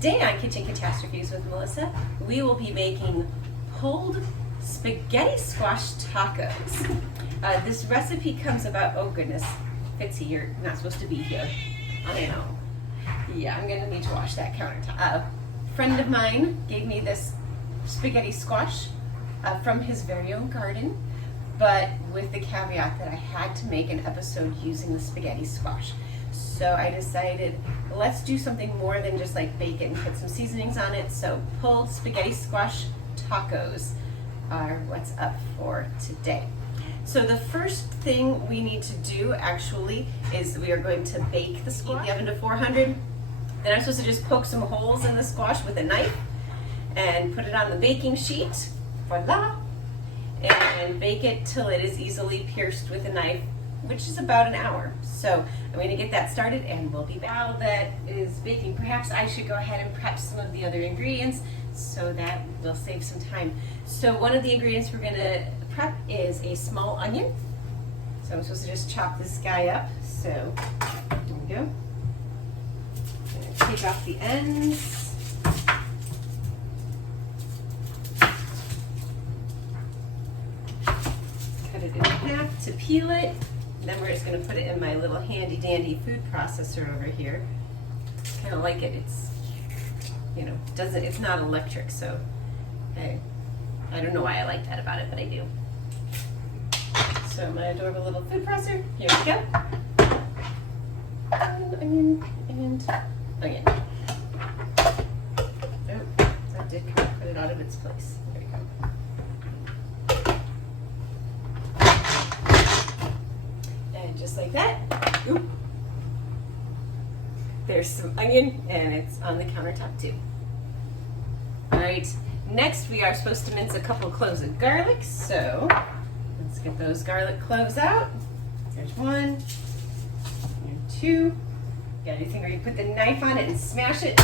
Today on Kitchen Catastrophes with Melissa, we will be making pulled spaghetti squash tacos. This recipe comes about, oh goodness, Fitzy, you're not supposed to be here. I know. Yeah, I'm gonna need to wash that countertop. A friend of mine gave me this spaghetti squash from his very own garden, but with the caveat that I had to make an episode using the spaghetti squash. So I decided, let's do something more than just like bake it and put some seasonings on it. So pulled spaghetti squash tacos are what's up for today. So the first thing we need to do actually is we are going to bake the squash. Heat the oven to 400. Then I'm supposed to just poke some holes in the squash with a knife and put it on the baking sheet. Voila! And bake it till it is easily pierced with a knife, which is about an hour. So I'm going to get that started and we'll be back. While that is baking, perhaps I should go ahead and prep some of the other ingredients so that we'll save some time. So one of the ingredients we're going to prep is a small onion. So I'm supposed to just chop this guy up. So there we go. I'm going to take off the ends. Cut it in half to peel it. Then we're just going to put it in my little handy dandy food processor over here. Kind of like it. It's, you know, it's not electric, so I don't know why I like that about it, but I do. So my adorable little food processor. Here we go. And onion and onion. Oh, that did kind of put it out of its place. There we go. Just like that. Oop. There's some onion and it's on the countertop too. Alright, next we are supposed to mince a couple of cloves of garlic, so let's get those garlic cloves out. There's one, and two. Got anything where you put the knife on it and smash it?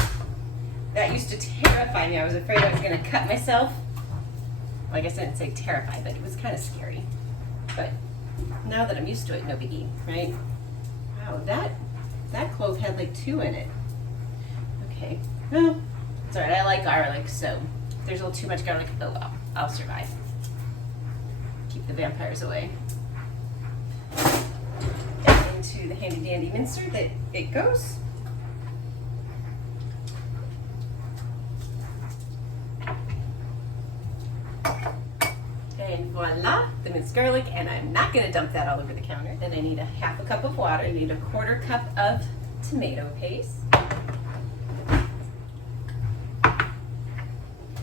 That used to terrify me. I was afraid I was going to cut myself. Well, I guess I didn't say terrify, but it was kind of scary. But now that I'm used to it, no biggie, right? Wow, that clove had like 2 in it. Okay, well, it's all right. I like garlic, so if there's a little too much garlic, oh well, I'll survive. Keep the vampires away. And into the handy dandy mincer that it goes. And voila, the minced garlic, and I'm not going to dump that all over the counter. Then I need a half a cup of water. I need a 1/4 cup of tomato paste.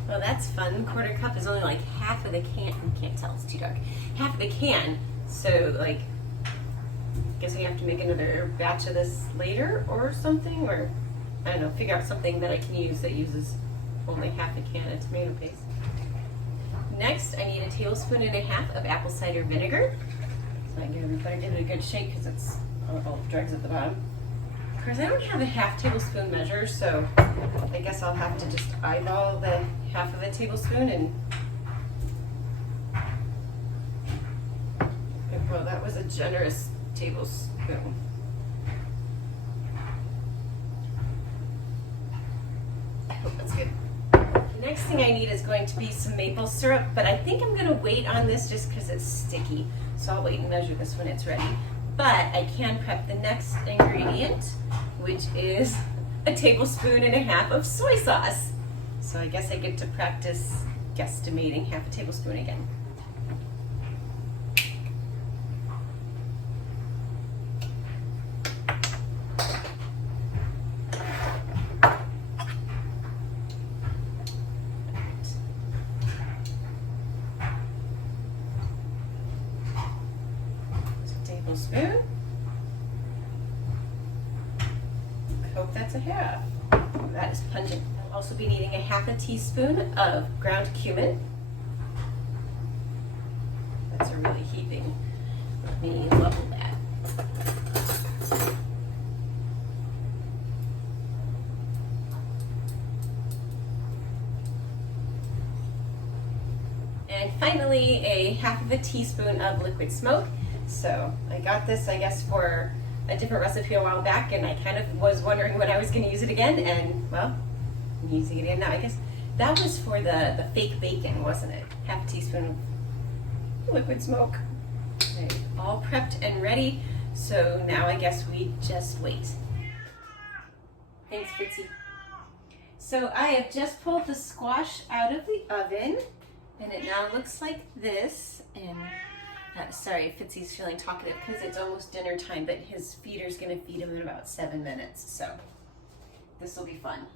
Well, that's fun. 1/4 cup is only like half of the can. You can't tell, it's too dark. Half of the can. So, like, I guess we have to make another batch of this later or something, or I don't know, figure out something that I can use that uses only half a can of tomato paste. Next, I need a 1.5 tablespoons of apple cider vinegar. So I better give it a good shake because it's all the dregs at the bottom. Of course, I don't have a 1/2 tablespoon measure, so I guess I'll have to just eyeball the 1/2 tablespoon and well, that was a generous tablespoon. I hope that's good. The next thing I need is going to be some maple syrup, but I think I'm going to wait on this just because it's sticky. So I'll wait and measure this when it's ready. But I can prep the next ingredient, which is a 1.5 tablespoons of soy sauce. So I guess I get to practice guesstimating 1/2 tablespoon again. Tablespoon. I hope that's a 1/2. That is pungent. I'll also be needing a 1/2 teaspoon of ground cumin. That's a really heaping. Let me level that. And finally, a 1/2 teaspoon of liquid smoke. So I got this, I guess, for a different recipe a while back, and I kind of was wondering when I was going to use it again, and well, using it in. Now I guess that was for the fake bacon, wasn't it? Half a teaspoon of liquid smoke. Okay, all prepped and ready. So now I guess we just wait. Thanks, Fitzy. So I have just pulled the squash out of the oven, and it now looks like this. And sorry, Fitzy's feeling talkative because it's almost dinner time, but his feeder's gonna feed him in about 7 minutes. So this will be fun.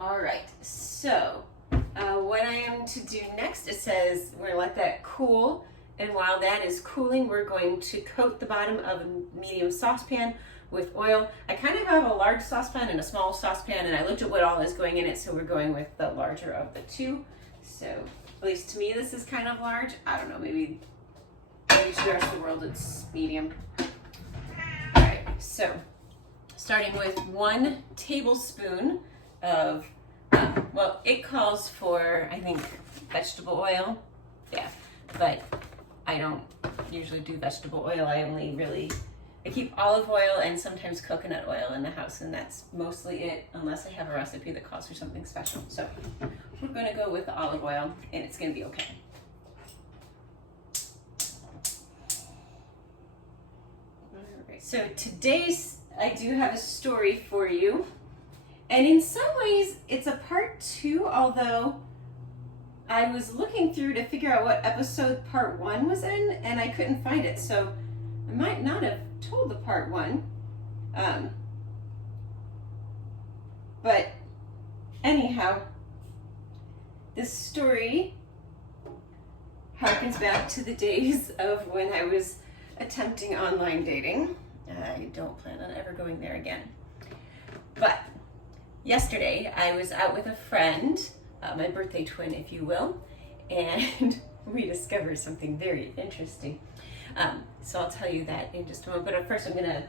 All right, so what I am to do next, it says we're gonna let that cool, and while that is cooling, we're going to coat the bottom of a medium saucepan with oil. I kind of have a large saucepan and a small saucepan, and I looked at what all is going in it, so we're going with the larger of the two. So at least to me, this is kind of large. I don't know, maybe to the rest of the world, it's medium. All right, so starting with 1 tablespoon of, well, it calls for, I think, vegetable oil. Yeah, but I don't usually do vegetable oil. I keep olive oil and sometimes coconut oil in the house, and that's mostly it, unless I have a recipe that calls for something special. So we're gonna go with the olive oil, and it's gonna be okay. All right, so today's, I do have a story for you. And in some ways, it's a part 2, although I was looking through to figure out what episode part 1 was in, and I couldn't find it. So I might not have told the part 1. But anyhow, this story harkens back to the days of when I was attempting online dating. I don't plan on ever going there again. But yesterday, I was out with a friend, my birthday twin, if you will, and we discovered something very interesting. So I'll tell you that in just a moment, but first I'm gonna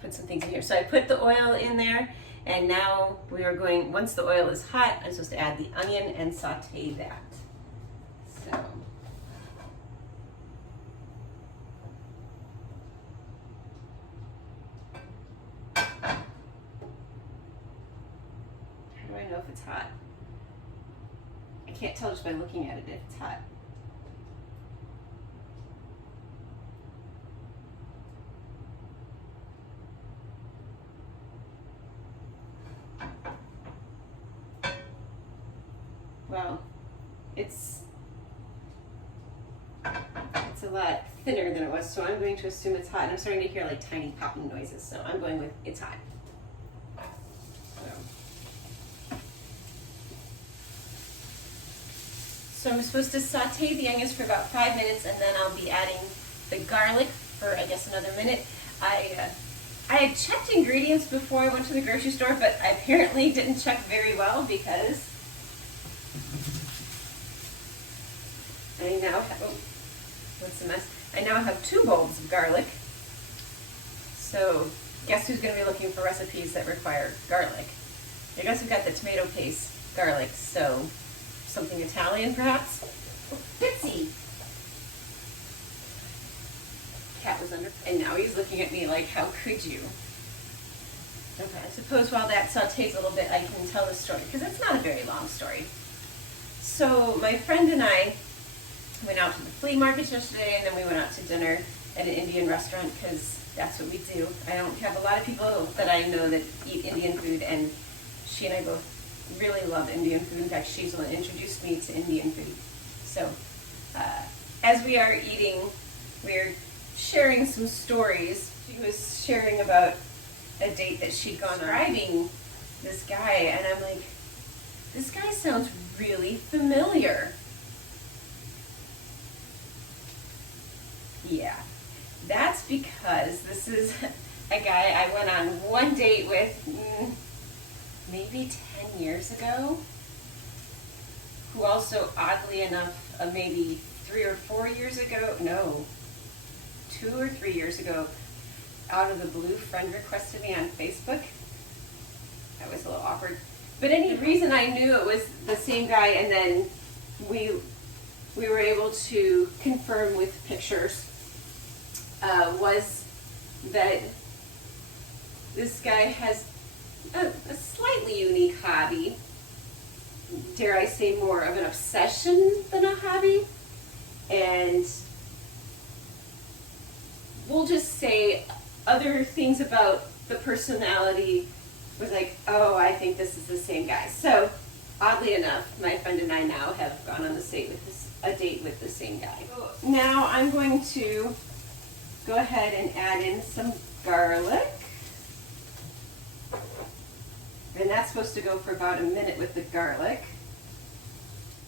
put some things in here. So I put the oil in there, and now we are going, once the oil is hot, I'm supposed to add the onion and saute that. So. How do I know if it's hot? I can't tell just by looking at it if it's hot. Well, it's a lot thinner than it was, so I'm going to assume it's hot. And I'm starting to hear like tiny popping noises, so I'm going with it's hot. So I'm supposed to saute the onions for about 5 minutes, and then I'll be adding the garlic for, I guess, another minute. I had checked ingredients before I went to the grocery store, but I apparently didn't check very well because I now have, oh, what's the mess? I now have 2 bulbs of garlic. So guess who's going to be looking for recipes that require garlic? I guess we've got the tomato paste garlic, so something Italian perhaps? Fitzy! Cat was under, and now he's looking at me like, how could you? Okay, I suppose while that sautés a little bit, I can tell the story, because it's not a very long story. So my friend and I went out to the flea market yesterday, and then we went out to dinner at an Indian restaurant, because that's what we do. I don't have a lot of people that I know that eat Indian food, and she and I both really love Indian food. In fact, she's the one that introduced me to Indian food. So as we are eating, we're sharing some stories. She was sharing about a date that she'd gone on, describing this guy, and I'm like, this guy sounds really familiar. Yeah, that's because this is a guy I went on one date with maybe 10 years ago, who also, oddly enough, maybe 3 or 4 years ago, no, 2 or 3 years ago, out of the blue, friend requested me on Facebook. That was a little awkward. But the reason I knew it was the same guy, and then we were able to confirm with pictures, was that this guy has a slightly unique hobby. dare I say, more of an obsession than a hobby. And we'll just say other things about the personality was like, oh, I think this is the same guy. So oddly enough, my friend and I now have gone on a date with the same guy. Now I'm going to go ahead and add in some garlic. And that's supposed to go for about a minute with the garlic.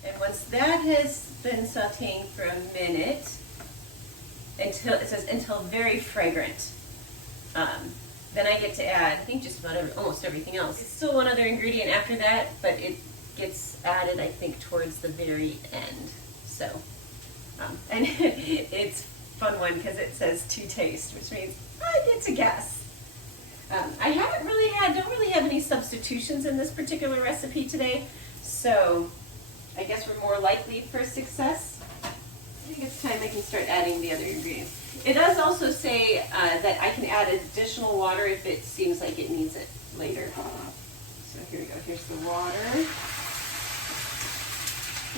And once that has been sauteing for a minute, until it says until very fragrant, then I get to add, I think, just about almost everything else. It's still one other ingredient after that, but it gets added, I think, towards the very end. So, and it's a fun one because it says to taste, which means I get to guess. I don't really have any substitutions in this particular recipe today, so I guess we're more likely for success. I think it's time I can start adding the other ingredients. It does also say that I can add additional water if it seems like it needs it later. So here we go, here's the water.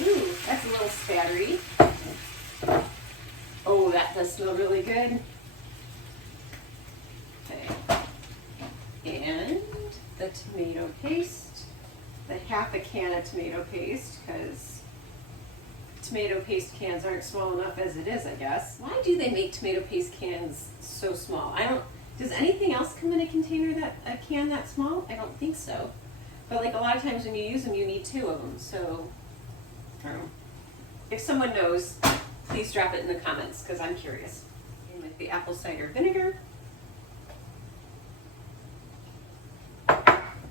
Ooh, that's a little spattery. Oh, that does smell really good. Okay. And the tomato paste, the half a can of tomato paste, because tomato paste cans aren't small enough as it is, I guess. Why do they make tomato paste cans so small? Does anything else come in a can that small? I don't think so. But like a lot of times when you use them, you need 2 of them, so I don't know. If someone knows, please drop it in the comments, because I'm curious. And with the apple cider vinegar.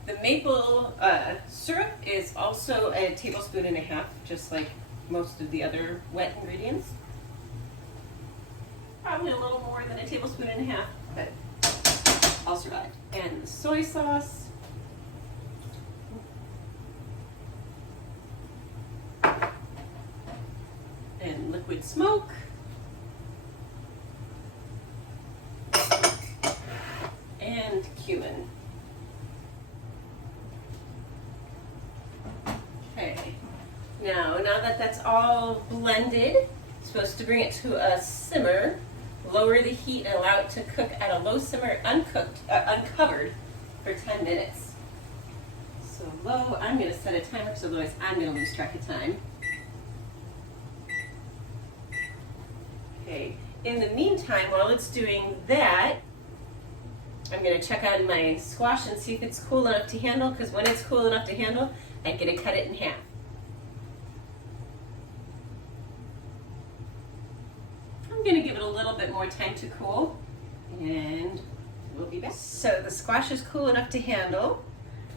The maple syrup is also a 1.5 tablespoons, just like most of the other wet ingredients. Probably a little more than a 1.5 tablespoons, but I'll survive. And the soy sauce. And liquid smoke. And cumin. Okay, now that that's all blended, supposed to bring it to a simmer, lower the heat and allow it to cook at a low simmer, uncovered for 10 minutes. So low, I'm going to set a timer because otherwise I'm going to lose track of time. Okay, in the meantime, while it's doing that, I'm going to check on my squash and see if it's cool enough to handle, because when it's cool enough to handle, I'm going to cut it in half. I'm going to give it a little bit more time to cool, and we'll be back. So the squash is cool enough to handle.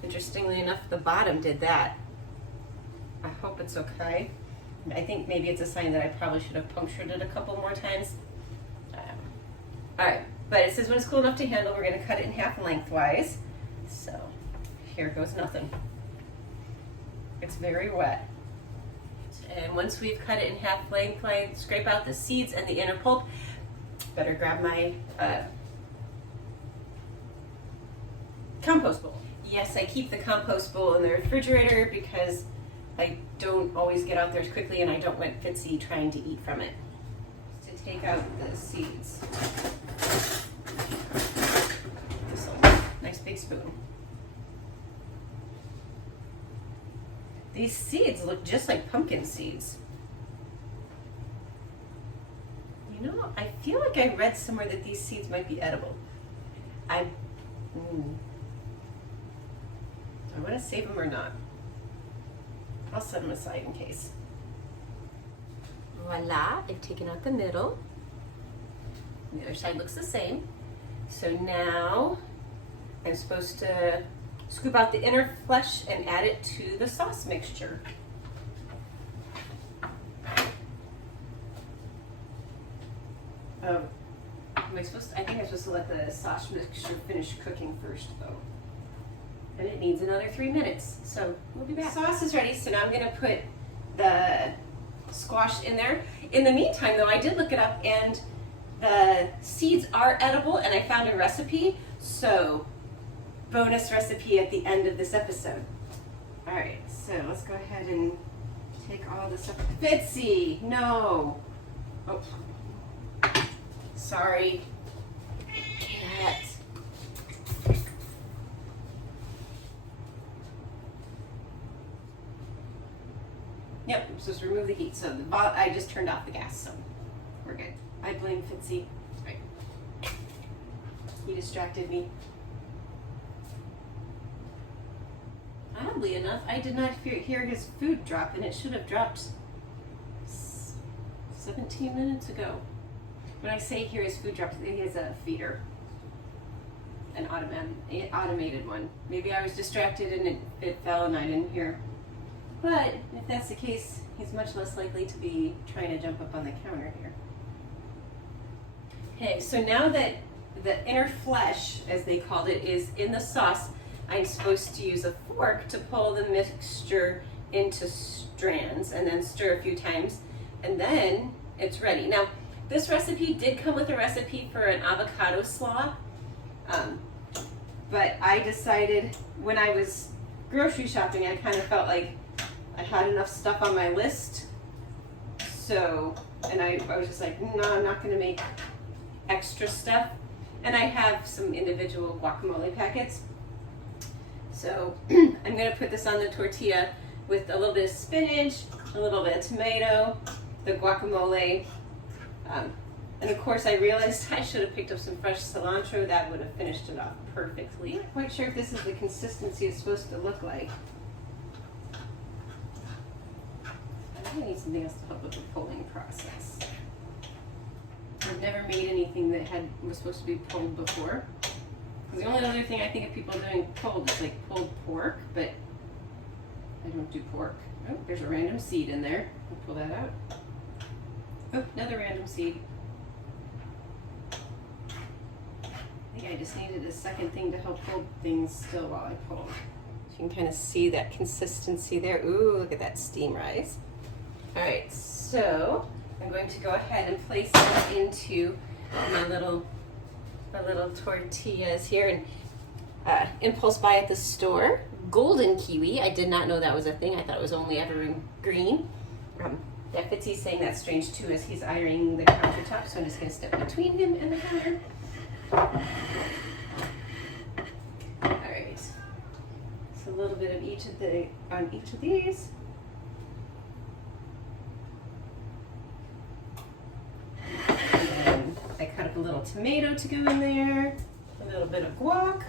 Interestingly enough, the bottom did that. I hope it's okay. I think maybe it's a sign that I probably should have punctured it a couple more times. Alright, but it says when it's cool enough to handle, we're going to cut it in half lengthwise. So here goes nothing. It's very wet. And once we've cut it in half lengthwise, scrape out the seeds and the inner pulp. Better grab my compost bowl. Yes, I keep the compost bowl in the refrigerator because I don't always get out there as quickly and I don't want Fitzy trying to eat from it. To take out the seeds. This nice big spoon. These seeds look just like pumpkin seeds. You know, I feel like I read somewhere that these seeds might be edible. I want to save them or not. I'll set them aside in case. Voila, I've taken out the middle. The other side looks the same. So now I'm supposed to scoop out the inner flesh and add it to the sauce mixture. I think I'm supposed to let the sauce mixture finish cooking first though. And it needs another 3 minutes, so we'll be back. Sauce is ready, so now I'm gonna put the squash in there. In the meantime though, I did look it up and the seeds are edible and I found a recipe, so bonus recipe at the end of this episode. All right, so let's go ahead and take all this up. Fitzy, no. Oh, sorry. Cat. Yep, I'm supposed to remove the heat. So I just turned off the gas, so we're good. I blame Fitzy. Right. He distracted me. Oddly enough, I did not hear his food drop, and it should have dropped 17 minutes ago. When I say hear his food drop, he has a feeder, an automated one. Maybe I was distracted and it fell and I didn't hear. But if that's the case, he's much less likely to be trying to jump up on the counter here. Okay, so now that the inner flesh, as they called it, is in the sauce, I'm supposed to use a fork to pull the mixture into strands and then stir a few times, and then it's ready. Now, this recipe did come with a recipe for an avocado slaw, but I decided when I was grocery shopping, I kind of felt like I had enough stuff on my list, so, and I was just like, no, I'm not going to make extra stuff. And I have some individual guacamole packets. So I'm going to put this on the tortilla with a little bit of spinach, a little bit of tomato, the guacamole, and of course I realized I should have picked up some fresh cilantro. That would have finished it off perfectly. I'm not quite sure if this is the consistency it's supposed to look like. I need something else to help with the pulling process. I've never made anything that was supposed to be pulled before. The only other thing I think of people doing pulled is like pulled pork, but I don't do pork. Oh, there's a random seed in there. I'll pull that out. Oh, another random seed. I think I just needed a second thing to help hold things still while I pull. So you can kind of see that consistency there. Ooh, look at that steam rise. All right, so I'm going to go ahead and place this into my little tortillas here. And impulse buy at the store. Golden kiwi. I did not know that was a thing. I thought it was only ever in green. Yeah, Fitzy's saying that's strange too as he's ironing the countertop, so I'm just going to step between him and the counter. Alright. So a little bit of on each of these. And then I cut up a little tomato to go in there, a little bit of guac.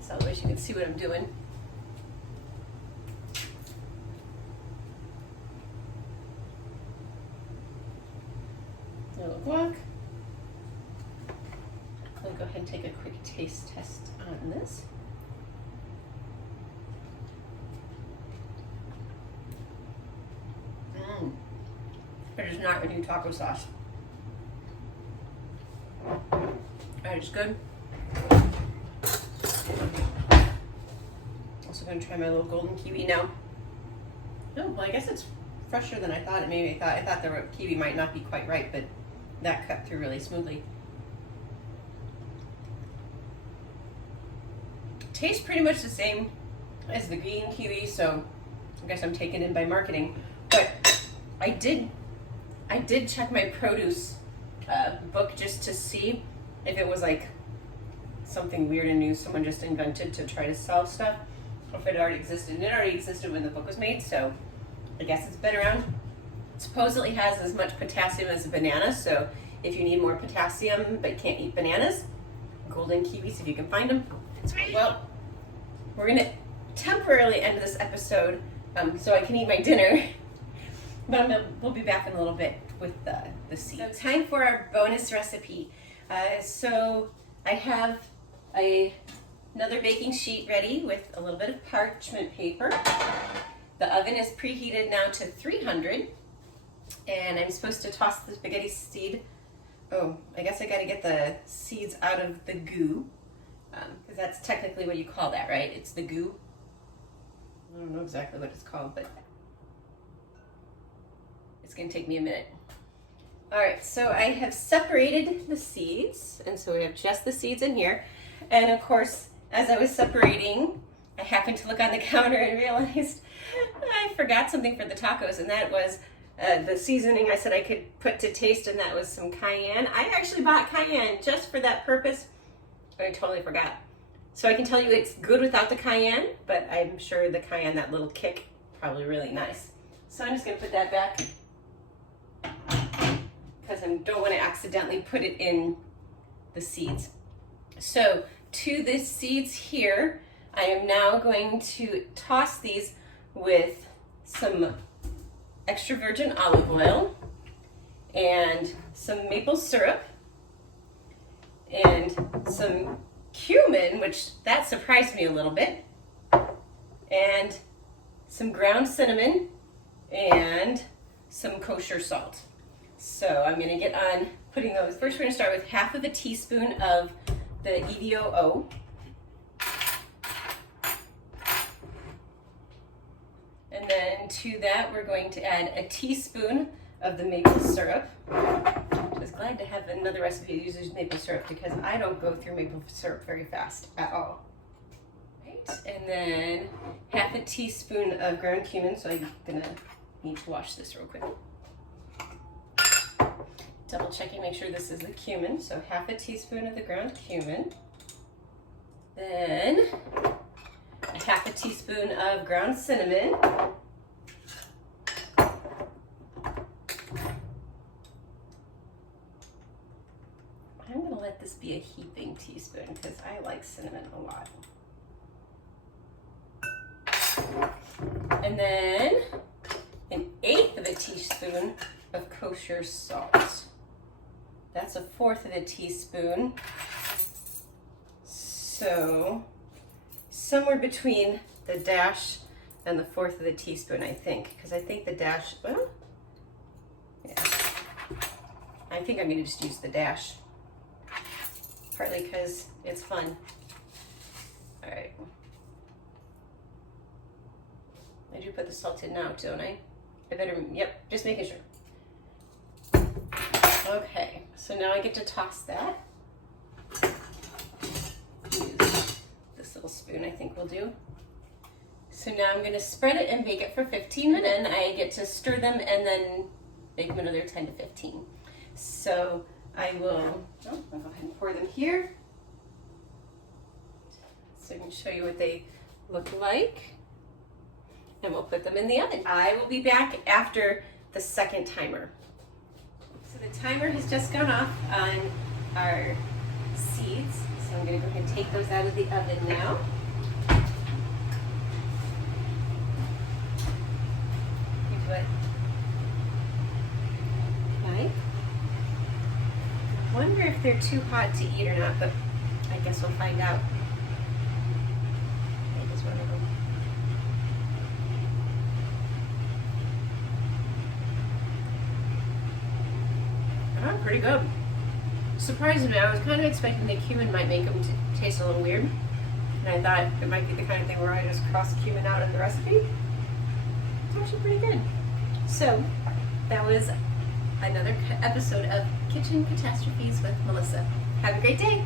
So I wish you could see what I'm doing. A little guac. I'll go ahead and take a quick taste test on this. It is not a new taco sauce. Alright, it's good. Also going to try my little golden kiwi now. Oh, well, I guess it's fresher than I thought it. Maybe I thought the kiwi might not be quite ripe, but that cut through really smoothly. Tastes pretty much the same as the green kiwi, so I guess I'm taken in by marketing. But I did check my produce book just to see if it was like something weird and new someone just invented to try to sell stuff, or if it already existed. And it already existed when the book was made, so I guess it's been around. It supposedly has as much potassium as a banana, so if you need more potassium but can't eat bananas, golden kiwis if you can find them. Well, we're going to temporarily end this episode so I can eat my dinner, but we'll be back in a little bit with the seeds. So time for our bonus recipe. So I have another baking sheet ready with a little bit of parchment paper. The oven is preheated now to 300, and I'm supposed to toss the spaghetti seed. Oh, I guess I got to get the seeds out of the goo, because that's technically what you call that, right? It's the goo. I don't know exactly what it's called, but it's going to take me a minute. All right, so I have separated the seeds, and so we have just the seeds in here. And of course, as I was separating, I happened to look on the counter and realized I forgot something for the tacos, and that was the seasoning I said I could put to taste, and that was some cayenne. I actually bought cayenne just for that purpose. I totally forgot. So I can tell you it's good without the cayenne, but I'm sure the cayenne, that little kick, probably really nice. So I'm just gonna put that back because I don't want to accidentally put it in the seeds. So to the seeds here, I am now going to toss these with some extra virgin olive oil and some maple syrup and some cumin, which that surprised me a little bit, and some ground cinnamon and some kosher salt. So I'm going to get on putting those. First, we're going to start with half of a teaspoon of the EVOO. And then to that, we're going to add a teaspoon of the maple syrup. I was glad to have another recipe that uses maple syrup because I don't go through maple syrup very fast at all. Right. And then half a teaspoon of ground cumin. So I'm going to need to wash this real quick. Double checking, make sure this is the cumin. So half a teaspoon of the ground cumin. Then a half a teaspoon of ground cinnamon. I'm going to let this be a heaping teaspoon because I like cinnamon a lot. And then 1/8 of a teaspoon of kosher salt. That's 1/4 of a teaspoon. So somewhere between the dash and the 1/4 of the teaspoon, I think, because I think the dash, well, yeah, I think I'm going to just use the dash, partly because it's fun. All right. I do put the salt in now, don't I? I better, yep, just making sure. Okay, so now I get to toss that. Use this little spoon, I think will do. So now I'm gonna spread it and bake it for 15 minutes. And I get to stir them and then bake them another 10 to 15. So I will, I'll go ahead and pour them here. So I can show you what they look like. And we'll put them in the oven. I will be back after the second timer. So the timer has just gone off on our seeds. So I'm gonna go ahead and take those out of the oven now. Here's what. Okay. Wonder if they're too hot to eat or not, but I guess we'll find out. Okay, just one of them. Oh, pretty good. Surprised me. I was kind of expecting the cumin might make them taste a little weird. And I thought it might be the kind of thing where I just cross cumin out of the recipe. It's actually pretty good. So, that was another episode of Kitchen Catastrophes with Melissa. Have a great day.